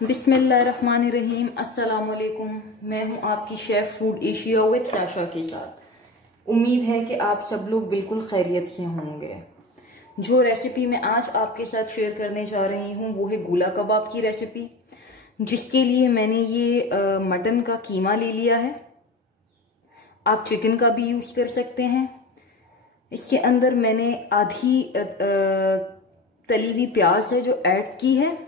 बिस्मिल्लाहिर्रहमानिर्रहीम। अस्सलाम वालेकुम। मैं हूं आपकी chef food Asia with Sasha के साथ। उम्मीद है कि आप सब लोग बिल्कुल खैरियत से होंगे। जो रेसिपी मैं आज आपके साथ शेयर करने जा रही हूं वो है गोला कबाब की रेसिपी, जिसके लिए मैंने ये मटन का कीमा ले लिया है। आप चिकन का भी यूज कर सकते हैं। इसके अंदर मैंने आधी तली हुई प्याज है जो ऐड की है।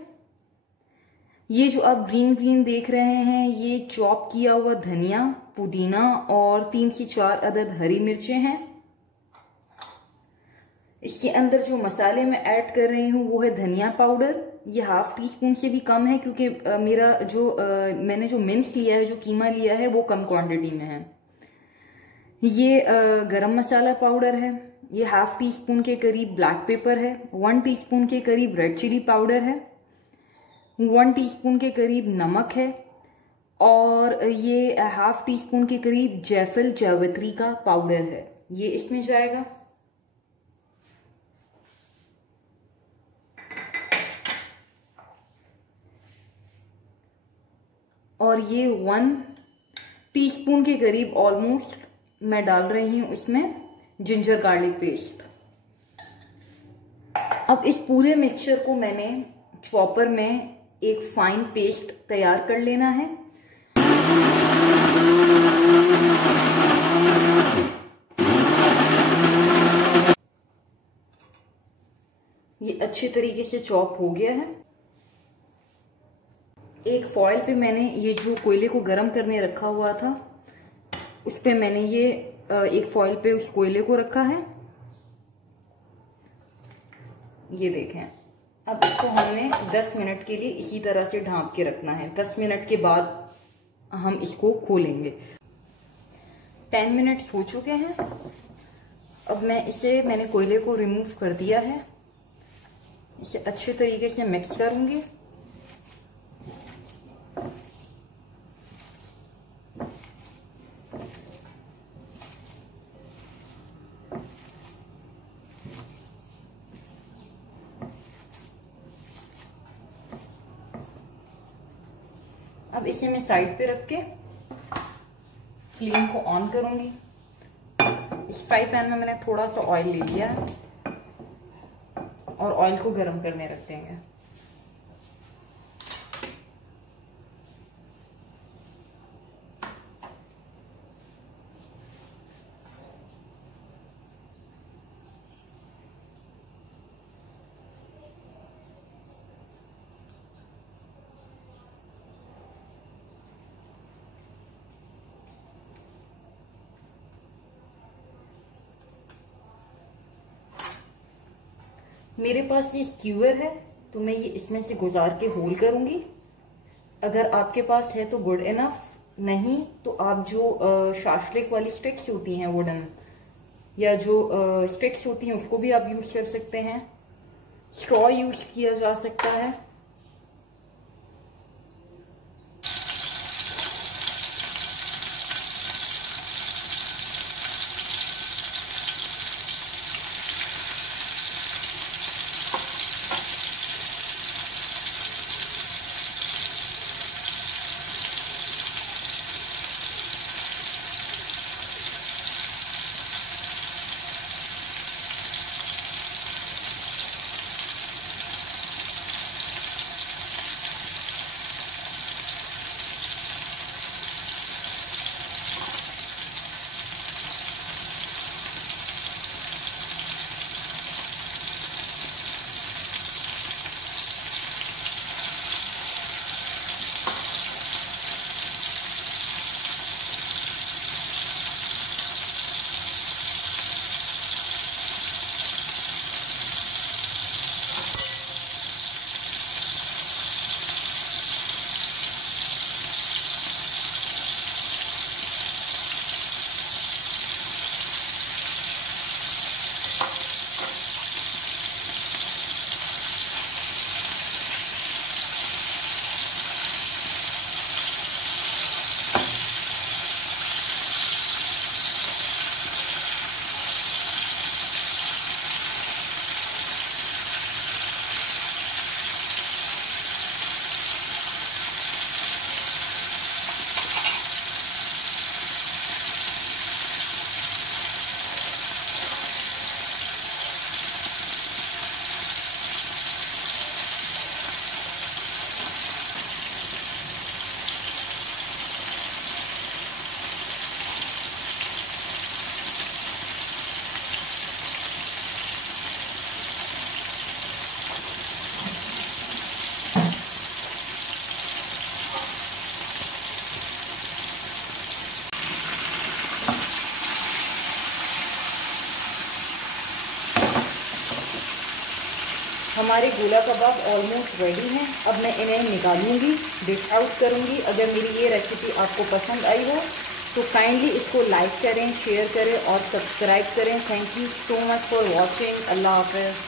ये जो आप ग्रीन ग्रीन देख रहे हैं ये चॉप किया हुआ धनिया, पुदीना और 3 से 4 अदद हरी मिर्चें हैं। इसके अंदर जो मसाले मैं ऐड कर रही हूँ वो है धनिया पाउडर। ये ½ टीस्पून से भी कम है क्योंकि मैंने जो मिन्स लिया है, जो कीमा लिया है वो कम क्वांटिटी में है। ये गरम मसाला पाउडर है। ये ½ टीस्पून के करीब ब्लैक पेपर है। 1 टीस्पून के करीब रेड चिली पाउडर है। 1 टीस्पून के करीब नमक है और ये ½ टीस्पून के करीब जायफल जावित्री का पाउडर है, ये इसमें जाएगा। और ये 1 टीस्पून के करीब ऑलमोस्ट मैं डाल रही हूं इसमें जिंजर गार्लिक पेस्ट। अब इस पूरे मिक्सचर को मैंने चॉपर में एक फाइन पेस्ट तैयार कर लेना है। ये अच्छे तरीके से चॉप हो गया है। एक फॉइल पे मैंने ये जो कोयले को गर्म करने रखा हुआ था उस पे मैंने ये एक फॉइल पे उस कोयले को रखा है। ये देखें। अब इसको हमने 10 मिनट के लिए इसी तरह से ढांप के रखना है। 10 मिनट के बाद हम इसको खोलेंगे। 10 मिनट्स हो चुके हैं। अब मैंने कोयले को रिमूव कर दिया है। इसे अच्छे तरीके से मिक्स करूंगी। अब इसे मैं साइड पे रख के फ्लेम को ऑन करूंगी। इस फ्राई पैन में मैंने थोड़ा सा ऑयल ले लिया है और ऑयल को गर्म करने रख देंगे। मेरे पास ये स्क्यूअर है तो मैं ये इसमें से गुजार के होल करूंगी। अगर आपके पास है तो गुड इनफ, नहीं तो आप जो शाशलिक वाली स्टिक्स होती हैं वुडन, या जो स्टिक्स होती हैं उसको भी आप यूज कर सकते हैं। स्ट्रॉ यूज किया जा सकता है। हमारे गोला कबाब ऑलमोस्ट रेडी हैं। अब मैं इन्हें निकालूंगी, डिश आउट करूंगी। अगर मेरी ये रेसिपी आपको पसंद आई हो तो काइंडली इसको लाइक करें, शेयर करें और सब्सक्राइब करें। Thank you so much for watching. अल्लाह हाफ़िज़।